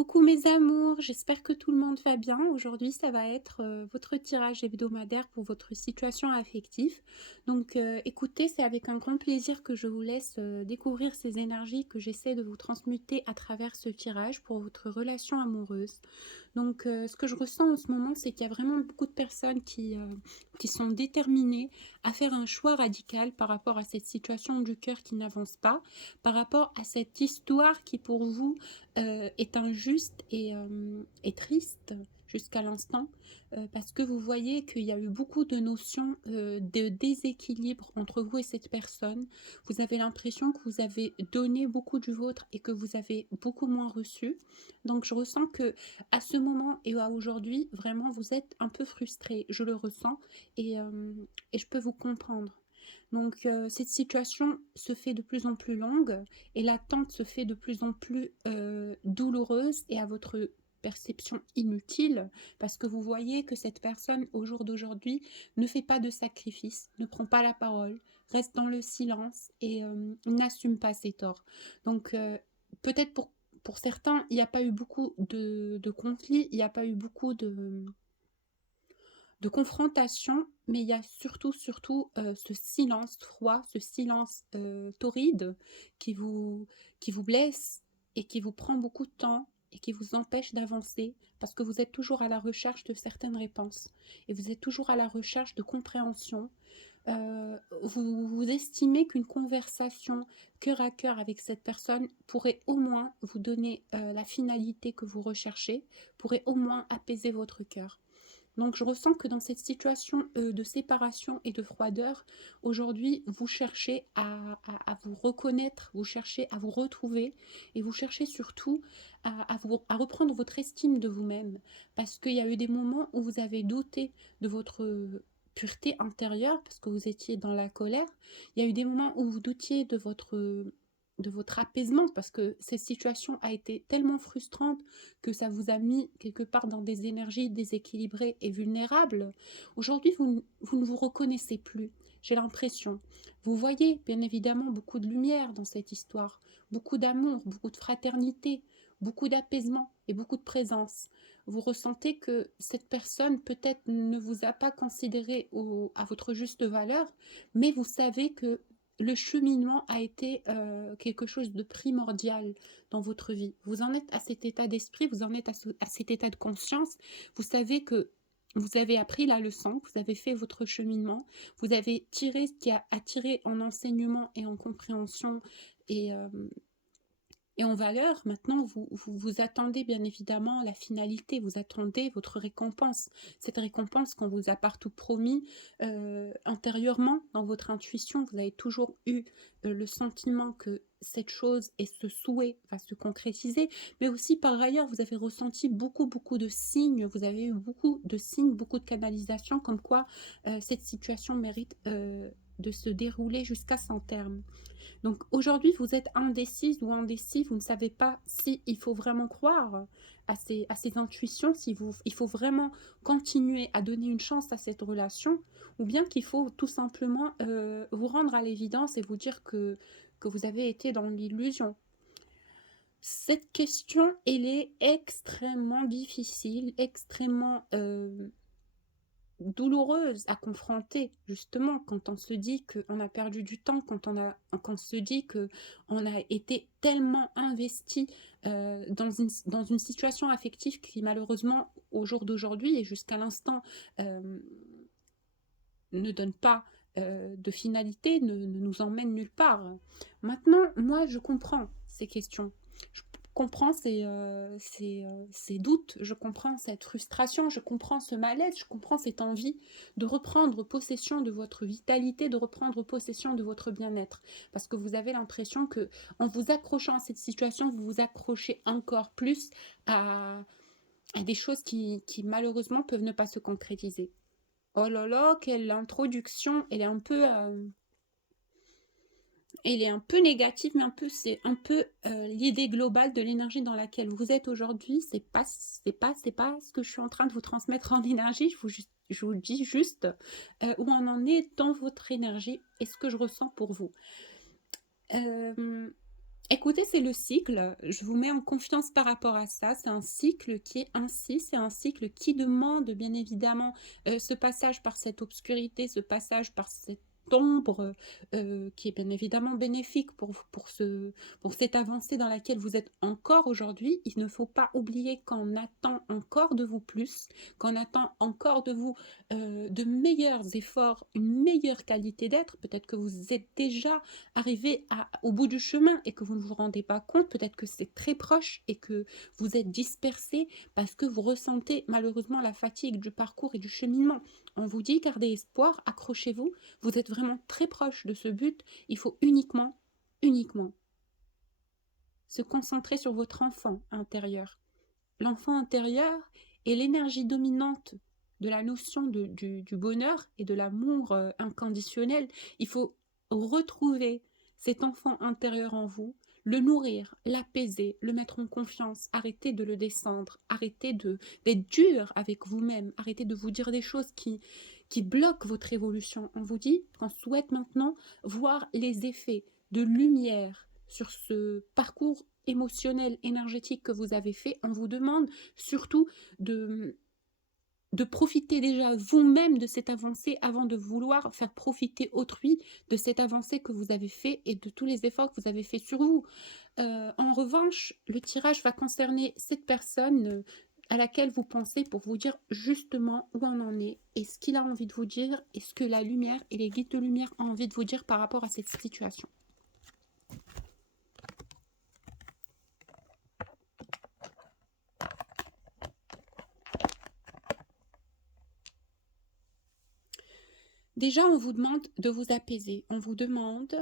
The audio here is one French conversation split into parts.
Coucou mes amours, j'espère que tout le monde va bien. Aujourd'hui, ça va être votre tirage hebdomadaire pour votre situation affective. Donc écoutez, c'est avec un grand plaisir que je vous laisse découvrir ces énergies que j'essaie de vous transmuter à travers ce tirage pour votre relation amoureuse. Donc ce que je ressens en ce moment, c'est qu'il y a vraiment beaucoup de personnes qui sont déterminées à faire un choix radical par rapport à cette situation du cœur qui n'avance pas, par rapport à cette histoire qui pour vous est injuste et triste jusqu'à l'instant, parce que vous voyez qu'il y a eu beaucoup de notions de déséquilibre entre vous et cette personne. Vous avez l'impression que vous avez donné beaucoup du vôtre et que vous avez beaucoup moins reçu. Donc je ressens que à ce moment et à aujourd'hui, vraiment vous êtes un peu frustré. Je le ressens et je peux vous comprendre. Donc cette situation se fait de plus en plus longue et l'attente se fait de plus en plus douloureuse et à votre perception inutile parce que vous voyez que cette personne au jour d'aujourd'hui ne fait pas de sacrifice, ne prend pas la parole, reste dans le silence et n'assume pas ses torts. Donc peut-être pour certains, il n'y a pas eu beaucoup de conflits, il n'y a pas eu beaucoup de confrontation, mais il y a surtout, ce silence froid, ce silence, torride qui vous qui vous blesse et qui vous prend beaucoup de temps et qui vous empêche d'avancer parce que vous êtes toujours à la recherche de certaines réponses et vous êtes toujours à la recherche de compréhension. Vous estimez qu'une conversation cœur à cœur avec cette personne pourrait au moins vous donner, la finalité que vous recherchez, pourrait au moins apaiser votre cœur. Donc je ressens que dans cette situation, de séparation et de froideur, aujourd'hui, vous cherchez à vous reconnaître, vous cherchez à vous retrouver et vous cherchez surtout à reprendre votre estime de vous-même. Parce qu'il y a eu des moments où vous avez douté de votre, pureté intérieure, parce que vous étiez dans la colère. Il y a eu des moments où vous doutiez de votre apaisement, parce que cette situation a été tellement frustrante que ça vous a mis quelque part dans des énergies déséquilibrées et vulnérables. Aujourd'hui, vous ne vous reconnaissez plus, j'ai l'impression. Vous voyez bien évidemment beaucoup de lumière dans cette histoire, beaucoup d'amour, beaucoup de fraternité, beaucoup d'apaisement et beaucoup de présence. Vous ressentez que cette personne peut-être ne vous a pas considéré à votre juste valeur, mais vous savez que le cheminement a été quelque chose de primordial dans votre vie. Vous en êtes à cet état d'esprit, vous en êtes à cet état de conscience. Vous savez que vous avez appris la leçon, vous avez fait votre cheminement, vous avez tiré ce qui a attiré en enseignement et en compréhension et, euh, et en valeur. Maintenant, vous attendez bien évidemment la finalité, vous attendez votre récompense. Cette récompense qu'on vous a partout promis intérieurement, dans votre intuition, vous avez toujours eu le sentiment que cette chose et ce souhait va se concrétiser, mais aussi par ailleurs, vous avez ressenti beaucoup de signes, vous avez eu beaucoup de signes, beaucoup de canalisations, comme quoi cette situation mérite de se dérouler jusqu'à son terme. Donc aujourd'hui, vous êtes indécise ou indécis, vous ne savez pas si il faut vraiment croire à ces intuitions, si il faut vraiment continuer à donner une chance à cette relation, ou bien qu'il faut tout simplement vous rendre à l'évidence et vous dire que vous avez été dans l'illusion. Cette question, elle est extrêmement difficile, extrêmement douloureuse à confronter, justement, quand on se dit qu'on a perdu du temps, quand on se dit qu'on a été tellement investi dans une situation affective qui, malheureusement, au jour d'aujourd'hui et jusqu'à l'instant, euh, ne donne pas de finalité, ne nous emmène nulle part. Maintenant, moi, je comprends ces questions. Je comprends ces doutes, je comprends cette frustration, je comprends ce malaise, je comprends cette envie de reprendre possession de votre vitalité, de reprendre possession de votre bien-être. Parce que vous avez l'impression que en vous accrochant à cette situation, vous vous accrochez encore plus à des choses qui malheureusement peuvent ne pas se concrétiser. Oh là là, quelle introduction! Elle est un peu négative, mais c'est un peu l'idée globale de l'énergie dans laquelle vous êtes aujourd'hui. C'est pas ce que je suis en train de vous transmettre en énergie. Je vous dis juste où on en est dans votre énergie et ce que je ressens pour vous. Euh, Écoutez, c'est le cycle. Je vous mets en confiance par rapport à ça. C'est un cycle qui est ainsi. C'est un cycle qui demande, bien évidemment, ce passage par cette obscurité, ce passage par cette ombre, qui est bien évidemment bénéfique pour cette avancée dans laquelle vous êtes encore aujourd'hui. Il ne faut pas oublier qu'on attend encore de vous plus, qu'on attend encore de vous de meilleurs efforts, une meilleure qualité d'être. Peut-être que vous êtes déjà arrivé au bout du chemin et que vous ne vous rendez pas compte, peut-être que c'est très proche et que vous êtes dispersé parce que vous ressentez malheureusement la fatigue du parcours et du cheminement. On vous dit, gardez espoir, accrochez-vous, vous êtes vraiment très proche de ce but, il faut uniquement se concentrer sur votre enfant intérieur. L'enfant intérieur est l'énergie dominante de la notion du bonheur et de l'amour inconditionnel. Il faut retrouver cet enfant intérieur en vous, le nourrir, l'apaiser, le mettre en confiance, arrêtez de le descendre, arrêtez d'être dur avec vous-même, arrêtez de vous dire des choses qui bloquent votre évolution. On vous dit qu'on souhaite maintenant voir les effets de lumière sur ce parcours émotionnel, énergétique que vous avez fait. On vous demande surtout de profiter déjà vous-même de cette avancée avant de vouloir faire profiter autrui de cette avancée que vous avez fait et de tous les efforts que vous avez fait sur vous. En revanche, le tirage va concerner cette personne à laquelle vous pensez pour vous dire justement où on en est et ce qu'il a envie de vous dire et ce que la lumière et les guides de lumière ont envie de vous dire par rapport à cette situation. Déjà, on vous demande de vous apaiser. On vous demande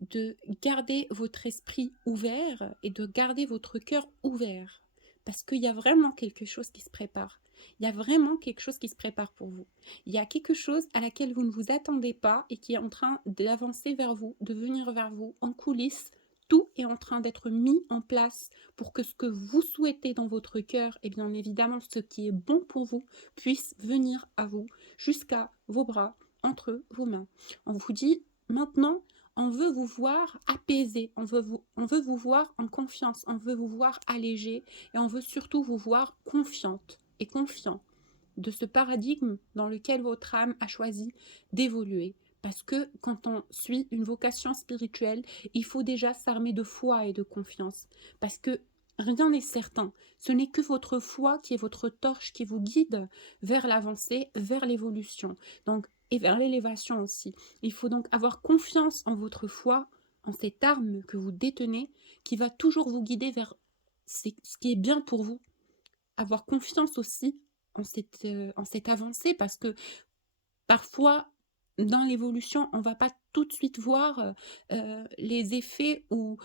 de garder votre esprit ouvert et de garder votre cœur ouvert. Parce qu'il y a vraiment quelque chose qui se prépare. Il y a vraiment quelque chose qui se prépare pour vous. Il y a quelque chose à laquelle vous ne vous attendez pas et qui est en train d'avancer vers vous, de venir vers vous en coulisses. Tout est en train d'être mis en place pour que ce que vous souhaitez dans votre cœur, et bien évidemment ce qui est bon pour vous, puisse venir à vous jusqu'à vos bras, entre vos mains. On vous dit maintenant, on veut vous voir apaisé, on veut vous voir en confiance, on veut vous voir allégé et on veut surtout vous voir confiante et confiant de ce paradigme dans lequel votre âme a choisi d'évoluer. Parce que quand on suit une vocation spirituelle, il faut déjà s'armer de foi et de confiance. Parce que rien n'est certain. Ce n'est que votre foi qui est votre torche qui vous guide vers l'avancée, vers l'évolution. Donc, et vers l'élévation aussi. Il faut donc avoir confiance en votre foi, en cette arme que vous détenez, qui va toujours vous guider vers ce qui est bien pour vous. Avoir confiance aussi en cette avancée, parce que parfois, dans l'évolution, on ne va pas tout de suite voir les effets ou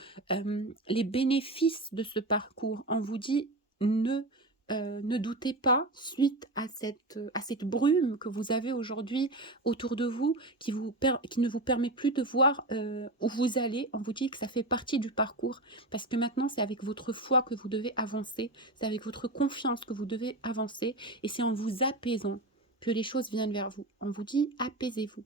les bénéfices de ce parcours. On vous dit ne doutez pas, suite à cette brume que vous avez aujourd'hui autour de vous, qui ne vous permet plus de voir où vous allez. On vous dit que ça fait partie du parcours, parce que maintenant, c'est avec votre foi que vous devez avancer, c'est avec votre confiance que vous devez avancer, et c'est en vous apaisant que les choses viennent vers vous. On vous dit apaisez-vous.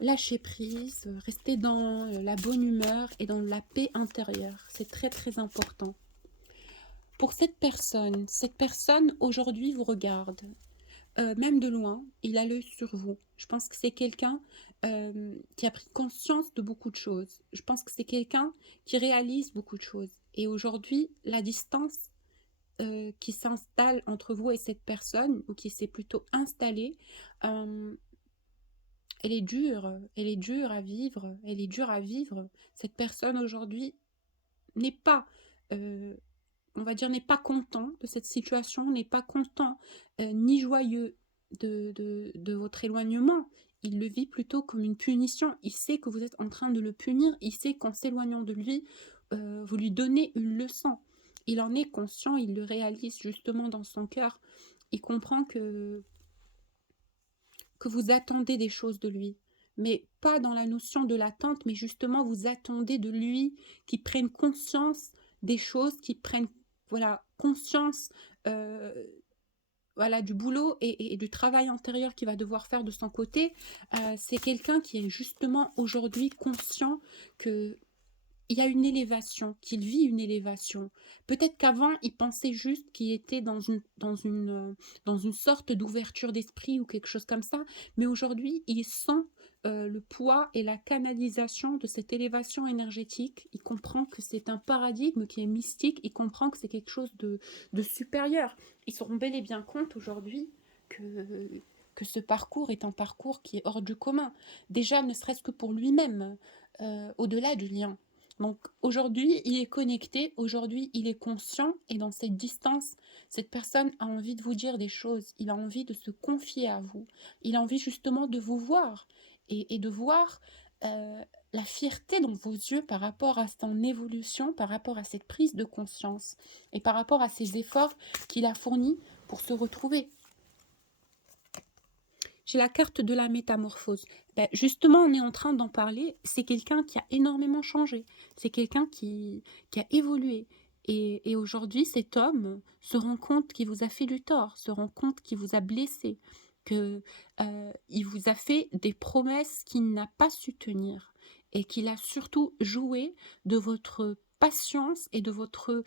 Lâchez prise, restez dans la bonne humeur et dans la paix intérieure. C'est très très important. Pour cette personne aujourd'hui vous regarde, même de loin, il a l'œil sur vous. Je pense que c'est quelqu'un qui a pris conscience de beaucoup de choses. Je pense que c'est quelqu'un qui réalise beaucoup de choses. Et aujourd'hui, la distance qui s'installe entre vous et cette personne, ou qui s'est plutôt installée, elle est dure à vivre, elle est dure à vivre. Cette personne aujourd'hui n'est pas, on va dire, n'est pas content de cette situation, n'est pas content ni joyeux de votre éloignement. Il le vit plutôt comme une punition. Il sait que vous êtes en train de le punir, il sait qu'en s'éloignant de lui, vous lui donnez une leçon. Il en est conscient, il le réalise justement dans son cœur. Il comprend que vous attendez des choses de lui, mais pas dans la notion de l'attente, mais justement vous attendez de lui qu'il prenne conscience des choses, qu'il prenne conscience du boulot et du travail intérieur qu'il va devoir faire de son côté. C'est quelqu'un qui est justement aujourd'hui conscient que il y a une élévation, qu'il vit une élévation. Peut-être qu'avant, il pensait juste qu'il était dans une sorte d'ouverture d'esprit ou quelque chose comme ça, mais aujourd'hui, il sent le poids et la canalisation de cette élévation énergétique. Il comprend que c'est un paradigme qui est mystique, il comprend que c'est quelque chose de supérieur. Ils se rendent bel et bien compte aujourd'hui que, que ce parcours est un parcours qui est hors du commun. Déjà, ne serait-ce que pour lui-même, au-delà du lien. Donc aujourd'hui, il est connecté, aujourd'hui, il est conscient, et dans cette distance, cette personne a envie de vous dire des choses, il a envie de se confier à vous, il a envie justement de vous voir, et de voir la fierté dans vos yeux par rapport à son évolution, par rapport à cette prise de conscience, et par rapport à ces efforts qu'il a fournis pour se retrouver. J'ai la carte de la métamorphose. Ben, justement, on est en train d'en parler. C'est quelqu'un qui a énormément changé. C'est quelqu'un qui a évolué. Et aujourd'hui, cet homme se rend compte qu'il vous a fait du tort, se rend compte qu'il vous a blessé, qu'il vous a fait des promesses qu'il n'a pas su tenir, et qu'il a surtout joué de votre patience et de votre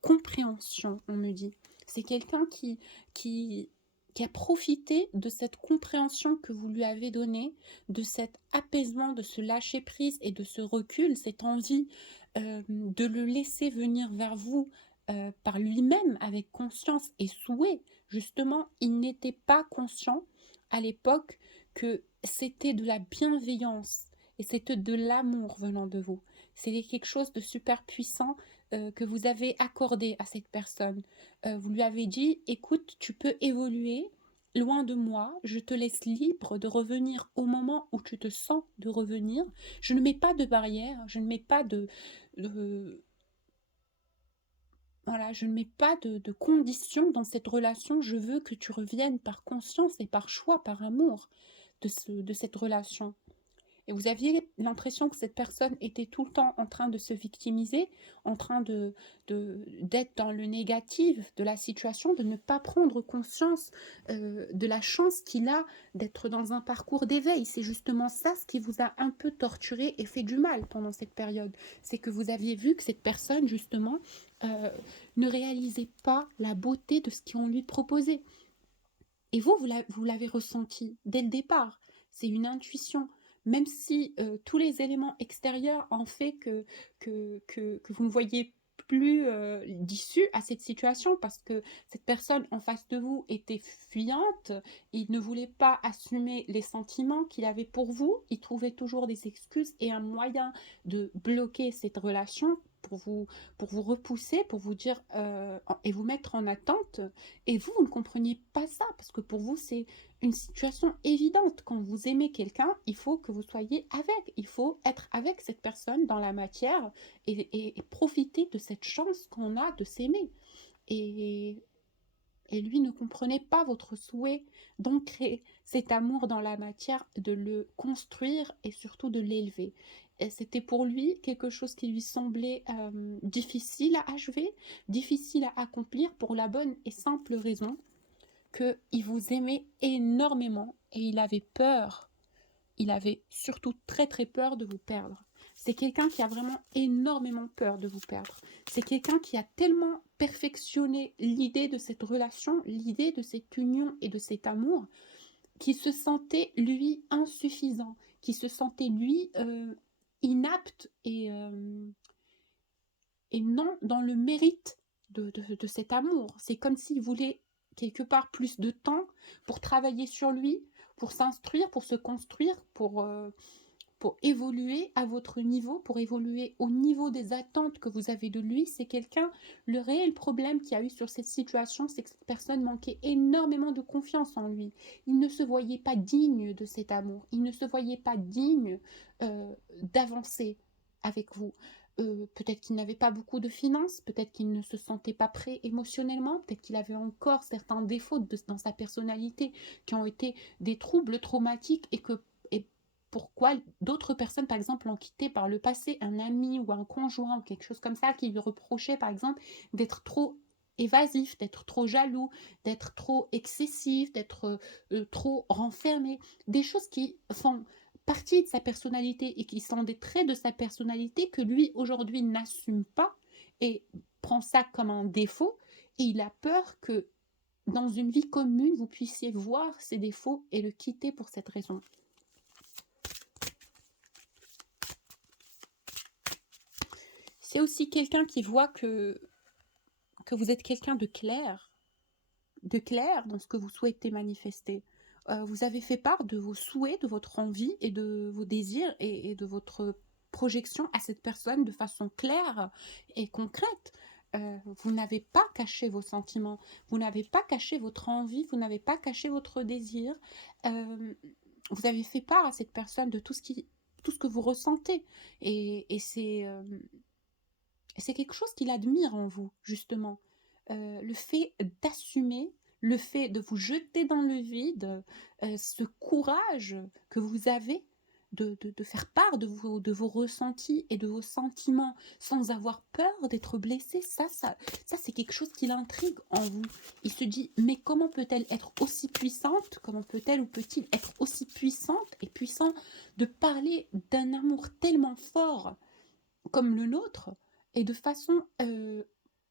compréhension, on me dit. C'est quelqu'un qui qui a profité de cette compréhension que vous lui avez donnée, de cet apaisement, de ce lâcher-prise et de ce recul, cette envie de le laisser venir vers vous par lui-même, avec conscience et souhait. Justement, il n'était pas conscient à l'époque que c'était de la bienveillance et c'était de l'amour venant de vous. C'était quelque chose de super puissant que vous avez accordé à cette personne. Vous lui avez dit, écoute, tu peux évoluer loin de moi, je te laisse libre de revenir au moment où tu te sens de revenir. Je ne mets pas de barrière, je ne mets pas de- voilà, je ne mets pas de conditions dans cette relation. Je veux que tu reviennes par conscience et par choix, par amour de cette relation. Et vous aviez l'impression que cette personne était tout le temps en train de se victimiser, en train d'être dans le négatif de la situation, de ne pas prendre conscience de la chance qu'il a d'être dans un parcours d'éveil. C'est justement ça ce qui vous a un peu torturé et fait du mal pendant cette période. C'est que vous aviez vu que cette personne, justement, euh, ne réalisait pas la beauté de ce qu'on lui proposait. Et vous l'avez ressenti dès le départ. C'est une intuition. Même si tous les éléments extérieurs ont fait que vous ne voyez plus d'issue à cette situation parce que cette personne en face de vous était fuyante, il ne voulait pas assumer les sentiments qu'il avait pour vous, il trouvait toujours des excuses et un moyen de bloquer cette relation pour vous repousser, pour vous dire et vous mettre en attente. Et vous ne compreniez pas ça, parce que pour vous, c'est une situation évidente. Quand vous aimez quelqu'un, il faut que vous soyez avec. Il faut être avec cette personne dans la matière et profiter de cette chance qu'on a de s'aimer. Et, et lui ne comprenait pas votre souhait d'ancrer cet amour dans la matière, de le construire et surtout de l'élever. Et c'était pour lui quelque chose qui lui semblait difficile à achever, difficile à accomplir pour la bonne et simple raison qu'il vous aimait énormément et il avait peur. Il avait surtout très très peur de vous perdre. C'est quelqu'un qui a vraiment énormément peur de vous perdre. C'est quelqu'un qui a tellement perfectionné l'idée de cette relation, l'idée de cette union et de cet amour, qui se sentait lui insuffisant, qui se sentait lui inapte et non dans le mérite de cet amour. C'est comme s'il voulait quelque part plus de temps pour travailler sur lui, pour s'instruire, pour se construire, pour évoluer à votre niveau, pour évoluer au niveau des attentes que vous avez de lui. C'est quelqu'un, le réel problème qu'il y a eu sur cette situation, c'est que cette personne manquait énormément de confiance en lui. Il ne se voyait pas digne de cet amour, il ne se voyait pas digne d'avancer avec vous. Peut-être qu'il n'avait pas beaucoup de finances, peut-être qu'il ne se sentait pas prêt émotionnellement, peut-être qu'il avait encore certains défauts dans sa personnalité qui ont été des troubles traumatiques et pourquoi d'autres personnes, par exemple, l'ont quitté par le passé, un ami ou un conjoint ou quelque chose comme ça, qui lui reprochait, par exemple, d'être trop évasif, d'être trop jaloux, d'être trop excessif, d'être trop renfermé. Des choses qui font partie de sa personnalité et qui sont des traits de sa personnalité que lui, aujourd'hui, n'assume pas et prend ça comme un défaut. Et il a peur que dans une vie commune, vous puissiez voir ses défauts et le quitter pour cette raison. C'est aussi quelqu'un qui voit que vous êtes quelqu'un de clair dans ce que vous souhaitez manifester. Vous avez fait part de vos souhaits, de votre envie et de vos désirs et de votre projection à cette personne de façon claire et concrète. Vous n'avez pas caché vos sentiments, vous n'avez pas caché votre envie, vous n'avez pas caché votre désir. Vous avez fait part à cette personne de tout ce que vous ressentez. Et c'est quelque chose qu'il admire en vous, justement. Le fait d'assumer, le fait de vous jeter dans le vide, ce courage que vous avez de faire part de vos ressentis et de vos sentiments sans avoir peur d'être blessé, ça c'est quelque chose qui l'intrigue en vous. Il se dit, mais comment peut-elle être aussi puissante? Comment peut-elle ou peut-il être aussi puissante et puissant de parler d'un amour tellement fort comme le nôtre et de façon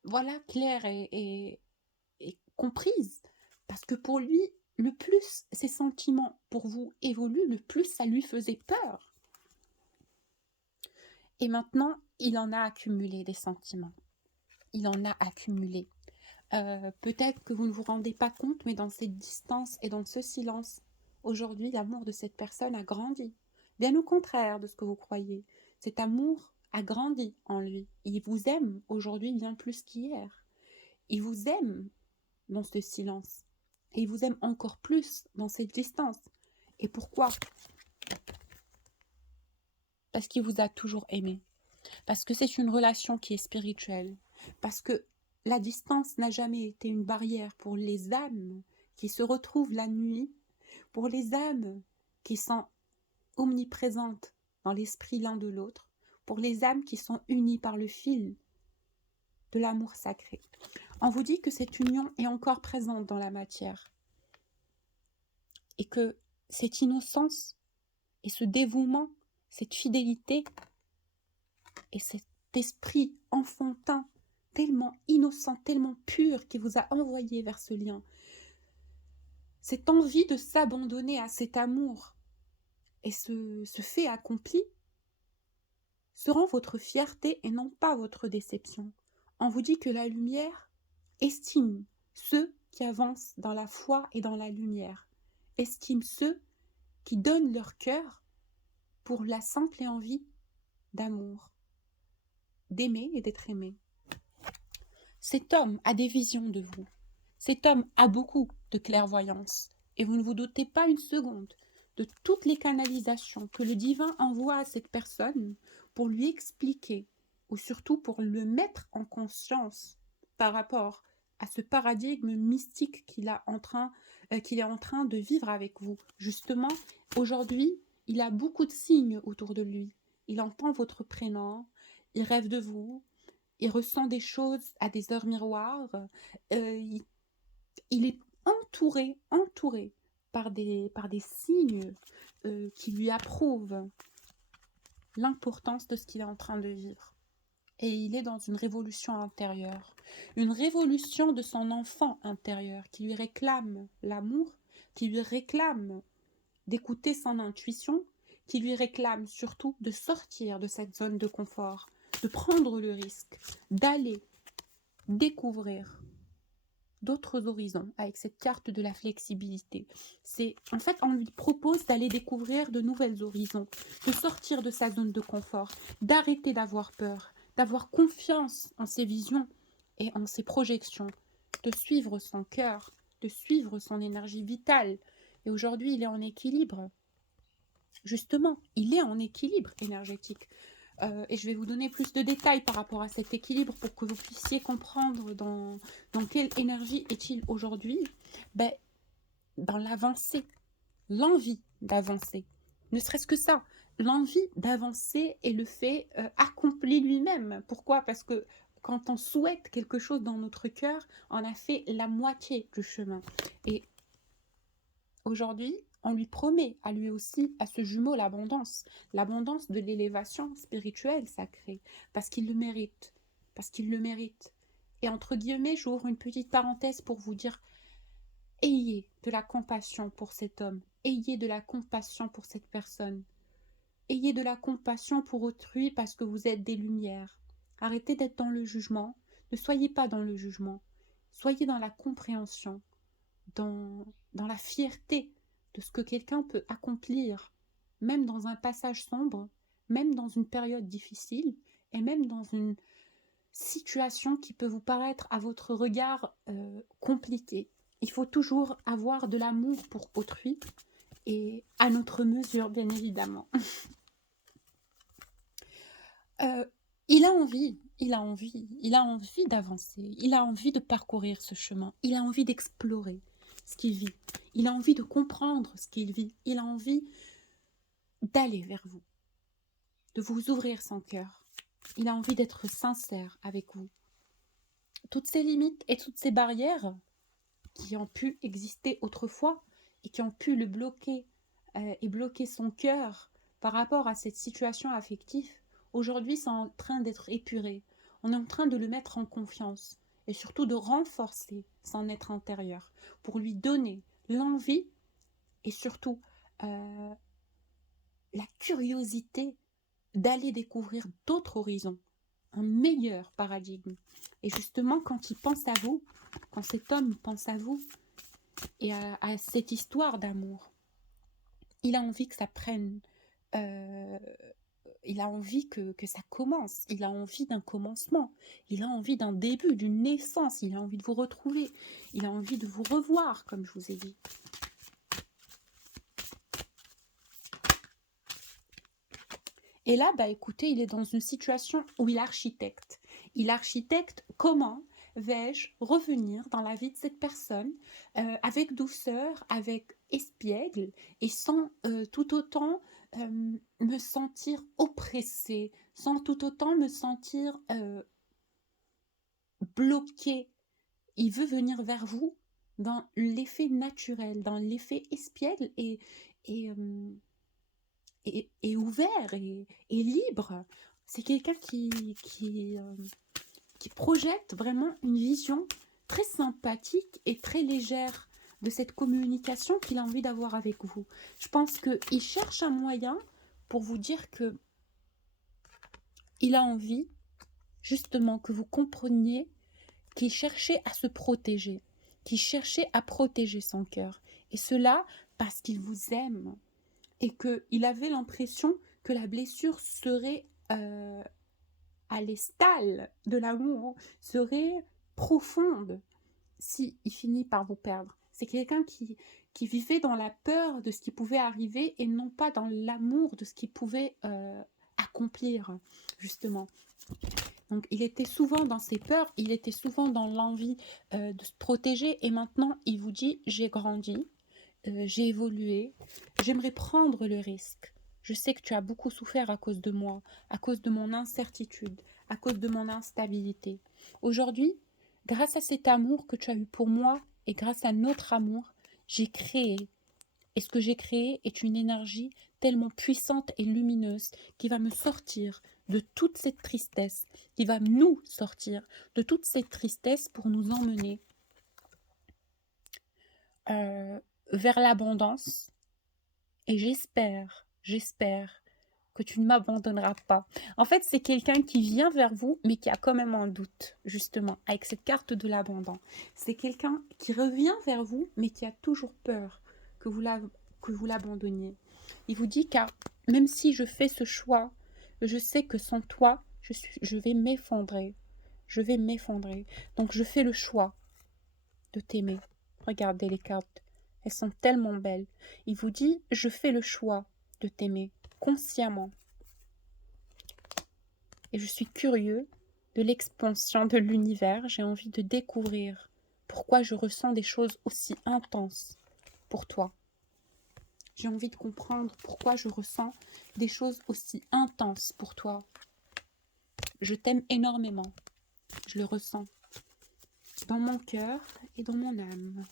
voilà, claire et comprise. Parce que pour lui, le plus ses sentiments pour vous évoluent, le plus ça lui faisait peur. Et maintenant, il en a accumulé des sentiments. Il en a accumulé. Peut-être que vous ne vous rendez pas compte, mais dans cette distance et dans ce silence, aujourd'hui, l'amour de cette personne a grandi. Bien au contraire de ce que vous croyez. Cet amour a grandi en lui. Il vous aime aujourd'hui bien plus qu'hier. Il vous aime dans ce silence. Et il vous aime encore plus dans cette distance. Et pourquoi? Parce qu'il vous a toujours aimé. Parce que c'est une relation qui est spirituelle. Parce que la distance n'a jamais été une barrière pour les âmes qui se retrouvent la nuit, pour les âmes qui sont omniprésentes dans l'esprit l'un de l'autre, pour les âmes qui sont unies par le fil de l'amour sacré. On vous dit que cette union est encore présente dans la matière et que cette innocence et ce dévouement, cette fidélité et cet esprit enfantin tellement innocent, tellement pur qui vous a envoyé vers ce lien, cette envie de s'abandonner à cet amour et ce fait accompli seront votre fierté et non pas votre déception. On vous dit que la lumière estime ceux qui avancent dans la foi et dans la lumière, estime ceux qui donnent leur cœur pour la simple envie d'amour, d'aimer et d'être aimé. Cet homme a des visions de vous. Cet homme a beaucoup de clairvoyance. Et vous ne vous doutez pas une seconde de toutes les canalisations que le divin envoie à cette personne pour lui expliquer, ou surtout pour le mettre en conscience par rapport à ce paradigme mystique qu'il est en train de vivre avec vous. Justement, aujourd'hui, il a beaucoup de signes autour de lui. Il entend votre prénom, il rêve de vous, il ressent des choses à des heures miroirs, il est entouré par des signes qui lui approuvent l'importance de ce qu'il est en train de vivre. Et il est dans une révolution intérieure, une révolution de son enfant intérieur qui lui réclame l'amour, qui lui réclame d'écouter son intuition, qui lui réclame surtout de sortir de cette zone de confort, de prendre le risque, d'aller découvrir d'autres horizons avec cette carte de la flexibilité. En fait, on lui propose d'aller découvrir de nouveaux horizons, de sortir de sa zone de confort, d'arrêter d'avoir peur, d'avoir confiance en ses visions et en ses projections, de suivre son cœur, de suivre son énergie vitale. Et aujourd'hui, il est en équilibre. Justement, il est en équilibre énergétique. Et je vais vous donner plus de détails par rapport à cet équilibre pour que vous puissiez comprendre dans quelle énergie est-il aujourd'hui. Dans l'avancée, l'envie d'avancer. Ne serait-ce que ça, l'envie d'avancer et le fait accompli lui-même. Pourquoi? Parce que quand on souhaite quelque chose dans notre cœur, on a fait la moitié du chemin. Et aujourd'hui, on lui promet à lui aussi, à ce jumeau, l'abondance de l'élévation spirituelle sacrée, parce qu'il le mérite, parce qu'il le mérite. Et entre guillemets, j'ouvre une petite parenthèse pour vous dire, ayez de la compassion pour cet homme, ayez de la compassion pour cette personne, ayez de la compassion pour autrui parce que vous êtes des lumières. Arrêtez d'être dans le jugement, ne soyez pas dans le jugement, soyez dans la compréhension, dans la fierté de ce que quelqu'un peut accomplir, même dans un passage sombre, même dans une période difficile, et même dans une situation qui peut vous paraître à votre regard compliquée. Il faut toujours avoir de l'amour pour autrui, et à notre mesure, bien évidemment. Il a envie d'avancer, il a envie de parcourir ce chemin, il a envie d'explorer ce qu'il vit, il a envie de comprendre ce qu'il vit, il a envie d'aller vers vous, de vous ouvrir son cœur, il a envie d'être sincère avec vous. Toutes ces limites et toutes ces barrières qui ont pu exister autrefois et qui ont pu le bloquer et bloquer son cœur par rapport à cette situation affective, aujourd'hui, c'est en train d'être épuré. On est en train de le mettre en confiance et surtout de renforcer son être intérieur pour lui donner l'envie et surtout la curiosité d'aller découvrir d'autres horizons, un meilleur paradigme. Et justement, quand il pense à vous, quand cet homme pense à vous et à cette histoire d'amour, il a envie que ça prenne... il a envie que ça commence, il a envie d'un commencement, il a envie d'un début, d'une naissance, il a envie de vous retrouver, il a envie de vous revoir, comme je vous ai dit. Et là, écoutez, il est dans une situation où il architecte. Il architecte comment vais-je revenir dans la vie de cette personne avec douceur, avec espiègle et sans tout autant me sentir oppressée, sans tout autant me sentir bloquée. Il veut venir vers vous dans l'effet naturel, dans l'effet espiègle et, ouvert et libre. C'est quelqu'un qui projette vraiment une vision très sympathique et très légère de cette communication qu'il a envie d'avoir avec vous. Je pense qu'il cherche un moyen pour vous dire que il a envie justement que vous compreniez qu'il cherchait à se protéger, qu'il cherchait à protéger son cœur. Et cela parce qu'il vous aime et qu'il avait l'impression que la blessure serait à l'estale de l'amour, serait profonde si il finit par vous perdre. C'est quelqu'un qui vivait dans la peur de ce qui pouvait arriver et non pas dans l'amour de ce qu'il pouvait accomplir, justement. Donc, il était souvent dans ses peurs, il était souvent dans l'envie de se protéger et maintenant, il vous dit « j'ai grandi, j'ai évolué, j'aimerais prendre le risque. Je sais que tu as beaucoup souffert à cause de moi, à cause de mon incertitude, à cause de mon instabilité. Aujourd'hui, grâce à cet amour que tu as eu pour moi et grâce à notre amour, j'ai créé. Et ce que j'ai créé est une énergie tellement puissante et lumineuse qui va me sortir de toute cette tristesse, qui va nous sortir de toute cette tristesse pour nous emmener vers l'abondance. Et j'espère que tu ne m'abandonneras pas. En fait, c'est quelqu'un qui vient vers vous, mais qui a quand même un doute, justement, avec cette carte de l'abondant. C'est quelqu'un qui revient vers vous, mais qui a toujours peur que vous l'abandonniez. Il vous dit, car même si je fais ce choix, je sais que sans toi, je vais m'effondrer. Je vais m'effondrer. Donc, je fais le choix de t'aimer. Regardez les cartes. Elles sont tellement belles. Il vous dit, je fais le choix de t'aimer consciemment. Et je suis curieux de l'expansion de l'univers. J'ai envie de découvrir pourquoi je ressens des choses aussi intenses pour toi. J'ai envie de comprendre pourquoi je ressens des choses aussi intenses pour toi. Je t'aime énormément. Je le ressens dans mon cœur et dans mon âme.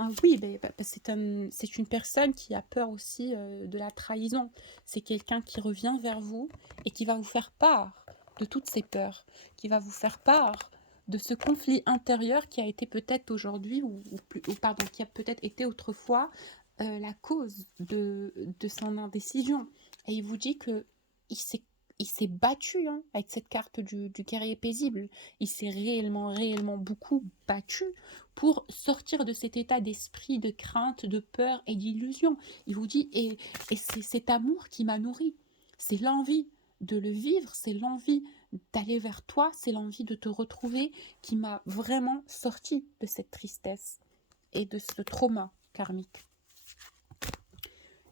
Ah oui, c'est une personne qui a peur aussi de la trahison. C'est quelqu'un qui revient vers vous et qui va vous faire part de toutes ses peurs, qui va vous faire part de ce conflit intérieur qui a été peut-être aujourd'hui, pardon, qui a peut-être été autrefois la cause de son indécision. Et il vous dit que il s'est, il s'est battu hein, avec cette carte du guerrier paisible. Il s'est réellement beaucoup battu pour sortir de cet état d'esprit, de crainte, de peur et d'illusion. Il vous dit, et c'est cet amour qui m'a nourri. C'est l'envie de le vivre, c'est l'envie d'aller vers toi, c'est l'envie de te retrouver qui m'a vraiment sorti de cette tristesse et de ce trauma karmique.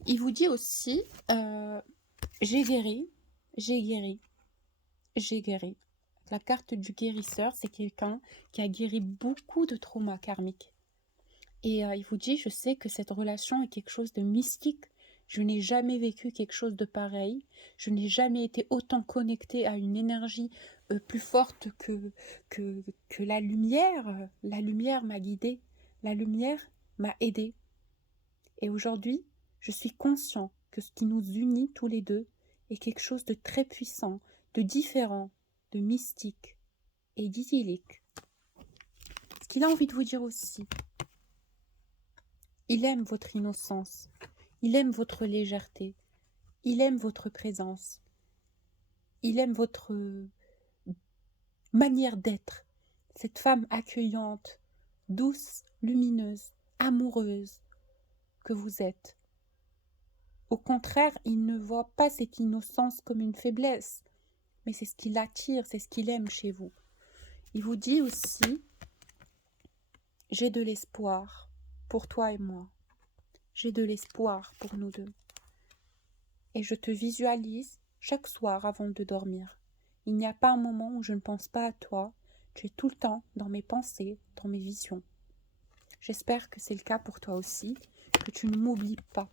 Il vous dit aussi, j'ai guéri, j'ai guéri, j'ai guéri. La carte du guérisseur, c'est quelqu'un qui a guéri beaucoup de traumas karmiques. Et il vous dit, je sais que cette relation est quelque chose de mystique. Je n'ai jamais vécu quelque chose de pareil. Je n'ai jamais été autant connectée à une énergie plus forte que la lumière. La lumière m'a guidée. La lumière m'a aidée. Et aujourd'hui, je suis conscient que ce qui nous unit tous les deux est quelque chose de très puissant, de différent, de mystique et d'idyllique. Ce qu'il a envie de vous dire aussi, il aime votre innocence, il aime votre légèreté, il aime votre présence, il aime votre manière d'être, cette femme accueillante, douce, lumineuse, amoureuse que vous êtes. Au contraire, il ne voit pas cette innocence comme une faiblesse, mais c'est ce qui l'attire, c'est ce qu'il aime chez vous. Il vous dit aussi, j'ai de l'espoir pour toi et moi. J'ai de l'espoir pour nous deux. Et je te visualise chaque soir avant de dormir. Il n'y a pas un moment où je ne pense pas à toi. Tu es tout le temps dans mes pensées, dans mes visions. J'espère que c'est le cas pour toi aussi, que tu ne m'oublies pas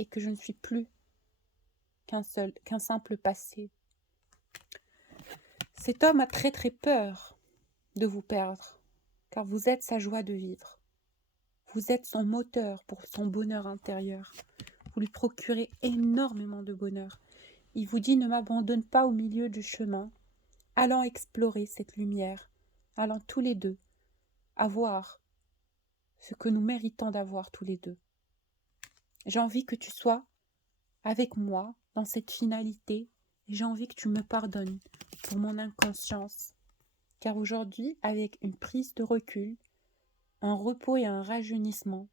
et que je ne suis plus qu'un simple passé. Cet homme a très très peur de vous perdre, car vous êtes sa joie de vivre. Vous êtes son moteur pour son bonheur intérieur. Vous lui procurez énormément de bonheur. Il vous dit, ne m'abandonne pas au milieu du chemin. Allons explorer cette lumière. Allons tous les deux avoir ce que nous méritons d'avoir tous les deux. J'ai envie que tu sois avec moi dans cette finalité et j'ai envie que tu me pardonnes pour mon inconscience. Car aujourd'hui, avec une prise de recul, un repos et un rajeunissement,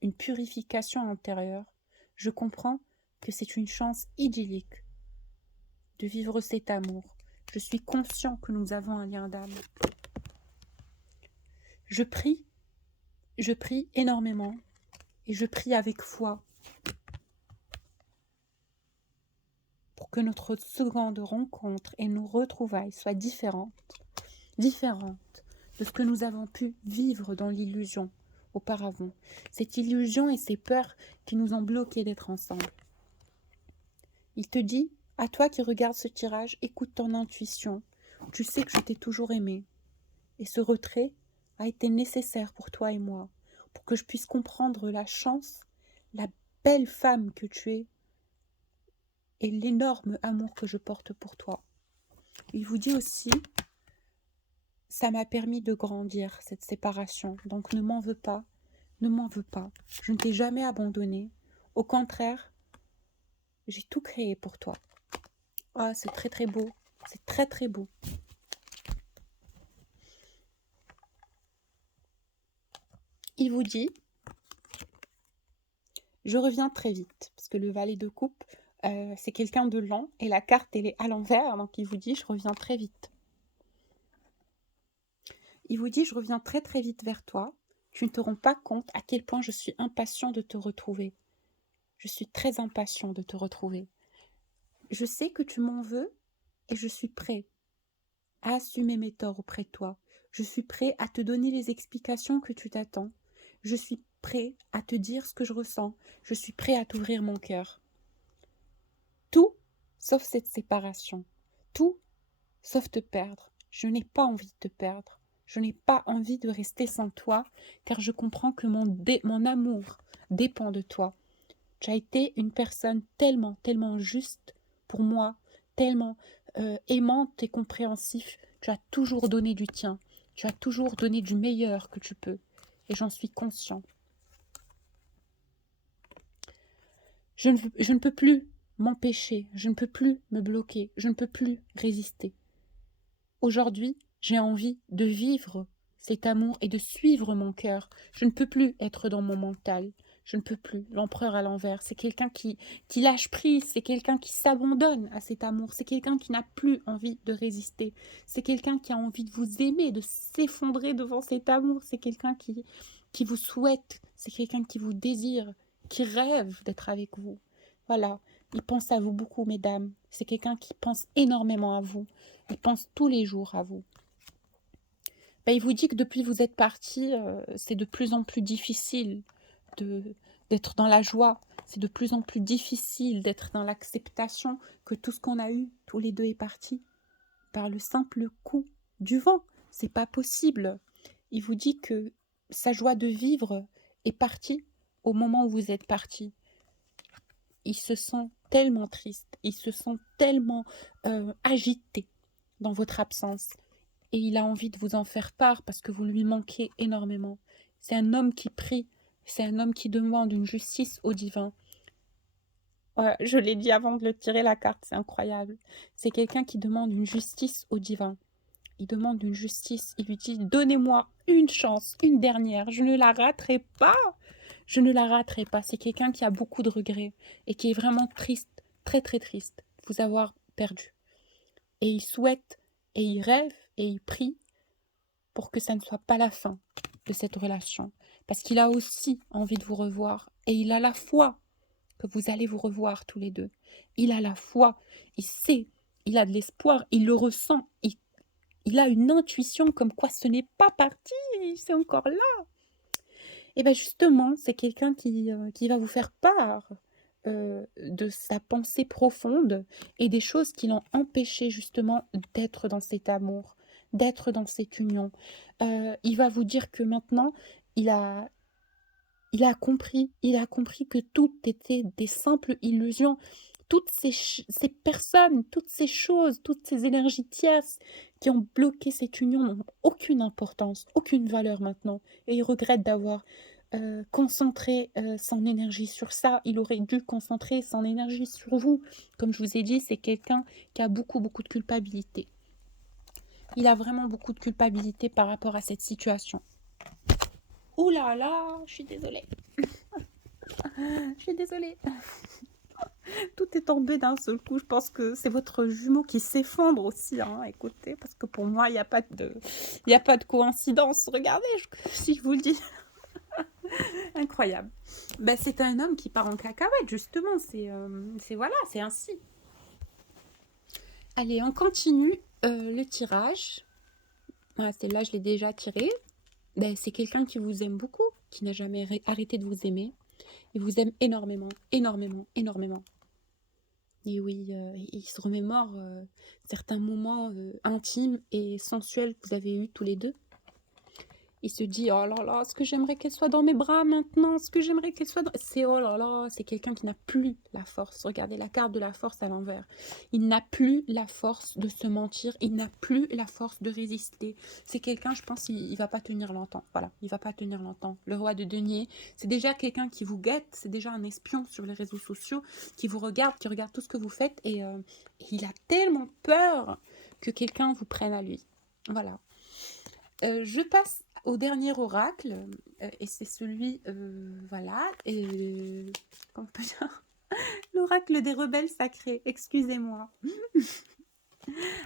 une purification intérieure, je comprends que c'est une chance idyllique de vivre cet amour. Je suis conscient que nous avons un lien d'âme. Je prie énormément et je prie avec foi pour que notre seconde rencontre et nos retrouvailles soient différentes de ce que nous avons pu vivre dans l'illusion auparavant. Cette illusion et ces peurs qui nous ont bloqués d'être ensemble. Il te dit, à toi qui regardes ce tirage, écoute ton intuition. Tu sais que je t'ai toujours aimé. Et ce retrait a été nécessaire pour toi et moi, pour que je puisse comprendre la chance, la belle femme que tu es et l'énorme amour que je porte pour toi. Il vous dit aussi, ça m'a permis de grandir, cette séparation, donc ne m'en veux pas, ne m'en veux pas. Je ne t'ai jamais abandonné. Au contraire, j'ai tout créé pour toi. Ah, c'est très très beau, c'est très très beau. Il vous dit, je reviens très vite, parce que le valet de coupe, c'est quelqu'un de lent, et la carte, elle est à l'envers, donc il vous dit, je reviens très vite. Il vous dit, je reviens très très vite vers toi, tu ne te rends pas compte à quel point je suis impatient de te retrouver. Je suis très impatient de te retrouver. Je sais que tu m'en veux, et je suis prêt à assumer mes torts auprès de toi. Je suis prêt à te donner les explications que tu t'attends. Je suis prêt à te dire ce que je ressens. Je suis prêt à t'ouvrir mon cœur. Tout sauf cette séparation. Tout sauf te perdre. Je n'ai pas envie de te perdre. Je n'ai pas envie de rester sans toi, car je comprends que mon amour dépend de toi. Tu as été une personne tellement, tellement juste pour moi, tellement aimante et compréhensif. Tu as toujours donné du tien. Tu as toujours donné du meilleur que tu peux. Et j'en suis conscient. Je ne peux plus m'empêcher. Je ne peux plus me bloquer. Je ne peux plus résister. Aujourd'hui, j'ai envie de vivre cet amour et de suivre mon cœur. Je ne peux plus être dans mon mental. Je ne peux plus. L'empereur à l'envers, c'est quelqu'un qui lâche prise, c'est quelqu'un qui s'abandonne à cet amour, c'est quelqu'un qui n'a plus envie de résister, c'est quelqu'un qui a envie de vous aimer, de s'effondrer devant cet amour, c'est quelqu'un qui vous souhaite, c'est quelqu'un qui vous désire, qui rêve d'être avec vous. Voilà, il pense à vous beaucoup, mesdames. C'est quelqu'un qui pense énormément à vous. Il pense tous les jours à vous. Ben, il vous dit que depuis que vous êtes partis, c'est de plus en plus difficile d'être dans la joie. C'est de plus en plus difficile d'être dans l'acceptation que tout ce qu'on a eu, tous les deux, est parti par le simple coup du vent. C'est pas possible. Il vous dit que sa joie de vivre est partie au moment où vous êtes partis. Il se sent tellement triste, il se sent tellement agité dans votre absence. Et il a envie de vous en faire part parce que vous lui manquez énormément. C'est un homme qui prie, c'est un homme qui demande une justice au divin. Ouais, je l'ai dit avant de le tirer la carte, c'est incroyable. C'est quelqu'un qui demande une justice au divin. Il demande une justice, il lui dit « Donnez-moi une chance, une dernière, je ne la raterai pas. Je ne la raterai pas. » C'est quelqu'un qui a beaucoup de regrets et qui est vraiment triste, très très triste de vous avoir perdu. Et il souhaite, et il rêve, et il prie pour que ça ne soit pas la fin de cette relation. Parce qu'il a aussi envie de vous revoir. Et il a la foi que vous allez vous revoir tous les deux. Il a la foi. Il sait. Il a de l'espoir. Il le ressent. Il a une intuition comme quoi ce n'est pas parti. C'est encore là. Et bien justement, c'est quelqu'un qui va vous faire part de sa pensée profonde et des choses qui l'ont empêché justement d'être dans cet amour, d'être dans cette union. Il va vous dire que maintenant, il a compris que tout était des simples illusions. Toutes ces personnes, toutes ces choses, toutes ces énergies tierces qui ont bloqué cette union n'ont aucune importance, aucune valeur maintenant. Et il regrette d'avoir concentré son énergie sur ça. Il aurait dû concentrer son énergie sur vous. Comme je vous ai dit, c'est quelqu'un qui a beaucoup, beaucoup de culpabilité. Il a vraiment beaucoup de culpabilité par rapport à cette situation. Ouh là là, je suis désolée. Je suis désolée. Tout est tombé d'un seul coup. Je pense que c'est votre jumeau qui s'effondre aussi. Hein. Écoutez, parce que pour moi, il n'y a pas de coïncidence. Regardez, si je vous le dis. Incroyable. Ben, c'est un homme qui part en cacahuète, justement. C'est voilà, c'est ainsi. Allez, on continue le tirage. Voilà, celle-là, je l'ai déjà tirée. Ben, c'est quelqu'un qui vous aime beaucoup, qui n'a jamais arrêté de vous aimer. Il vous aime énormément, énormément, énormément. Et oui, il se remémore certains moments intimes et sensuels que vous avez eus tous les deux. Il se dit, oh là là, ce que j'aimerais qu'elle soit dans mes bras maintenant, ce que j'aimerais qu'elle soit dans... C'est oh là là, c'est quelqu'un qui n'a plus la force. Regardez la carte de la force à l'envers. Il n'a plus la force de se mentir, il n'a plus la force de résister. C'est quelqu'un, je pense, il va pas tenir longtemps. Voilà, il va pas tenir longtemps. Le roi de denier, c'est déjà quelqu'un qui vous guette, c'est déjà un espion sur les réseaux sociaux, qui vous regarde, qui regarde tout ce que vous faites, et il a tellement peur que quelqu'un vous prenne à lui. Voilà. Je passe au dernier oracle, et c'est celui, voilà, et comment on peut dire, l'oracle des rebelles sacrés, excusez-moi.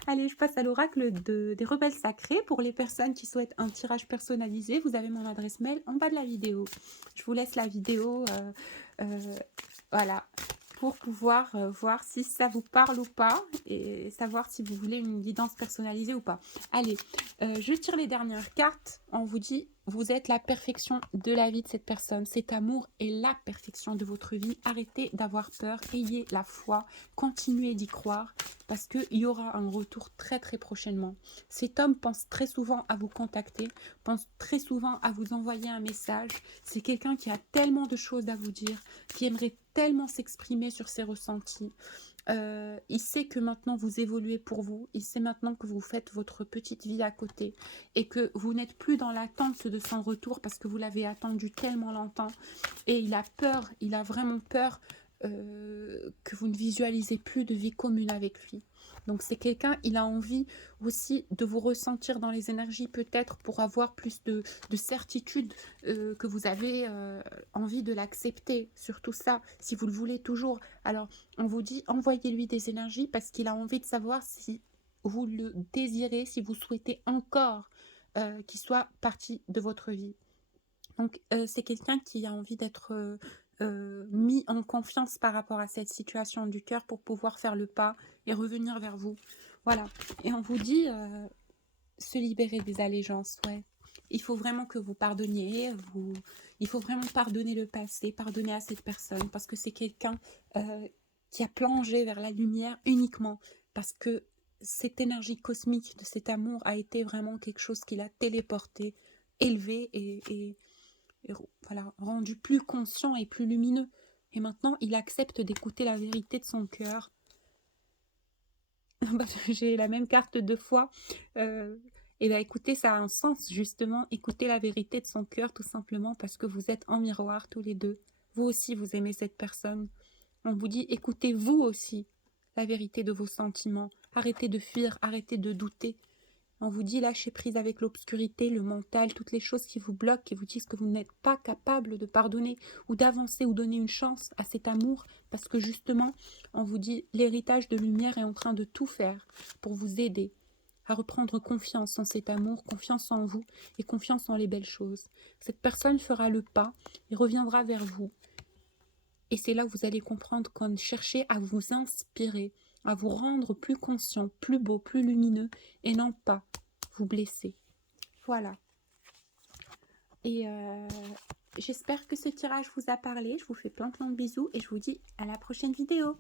Allez, je passe à l'oracle des rebelles sacrés. Pour les personnes qui souhaitent un tirage personnalisé, vous avez mon adresse mail en bas de la vidéo. Je vous laisse la vidéo, voilà. pour pouvoir voir si ça vous parle ou pas et savoir si vous voulez une guidance personnalisée ou pas. Allez, je tire les dernières cartes. On vous dit, vous êtes la perfection de la vie de cette personne. Cet amour est la perfection de votre vie. Arrêtez d'avoir peur, ayez la foi, continuez d'y croire parce qu'il y aura un retour très très prochainement. Cet homme pense très souvent à vous contacter, pense très souvent à vous envoyer un message. C'est quelqu'un qui a tellement de choses à vous dire, qui aimerait tellement s'exprimer sur ses ressentis. Il sait que maintenant vous évoluez pour vous, il sait maintenant que vous faites votre petite vie à côté et que vous n'êtes plus dans l'attente de son retour parce que vous l'avez attendu tellement longtemps et il a peur, il a vraiment peur que vous ne visualisez plus de vie commune avec lui. Donc c'est quelqu'un, il a envie aussi de vous ressentir dans les énergies peut-être pour avoir plus de certitude que vous avez envie de l'accepter. Surtout ça, si vous le voulez toujours. Alors on vous dit envoyez-lui des énergies parce qu'il a envie de savoir si vous le désirez, si vous souhaitez encore qu'il soit partie de votre vie. Donc c'est quelqu'un qui a envie d'être mis en confiance par rapport à cette situation du cœur pour pouvoir faire le pas et revenir vers vous. Voilà. Et on vous dit se libérer des allégeances, ouais. Il faut vraiment que vous pardonniez, il faut vraiment pardonner le passé, pardonner à cette personne, parce que c'est quelqu'un qui a plongé vers la lumière uniquement, parce que cette énergie cosmique de cet amour a été vraiment quelque chose qui l'a téléporté, élevé et voilà, rendu plus conscient et plus lumineux. Et maintenant, il accepte d'écouter la vérité de son cœur. J'ai la même carte deux fois. Et bien écoutez, ça a un sens justement. Écoutez la vérité de son cœur tout simplement parce que vous êtes en miroir tous les deux. Vous aussi, vous aimez cette personne. On vous dit, écoutez vous aussi la vérité de vos sentiments. Arrêtez de fuir, arrêtez de douter. On vous dit lâchez prise avec l'obscurité, le mental, toutes les choses qui vous bloquent, qui vous disent que vous n'êtes pas capable de pardonner ou d'avancer ou donner une chance à cet amour parce que justement, on vous dit l'héritage de lumière est en train de tout faire pour vous aider à reprendre confiance en cet amour, confiance en vous et confiance en les belles choses. Cette personne fera le pas et reviendra vers vous. Et c'est là où vous allez comprendre qu'on cherchez à vous inspirer, à vous rendre plus conscient, plus beau, plus lumineux, et non pas vous blesser. Voilà. Et j'espère que ce tirage vous a parlé. Je vous fais plein de bisous et je vous dis à la prochaine vidéo.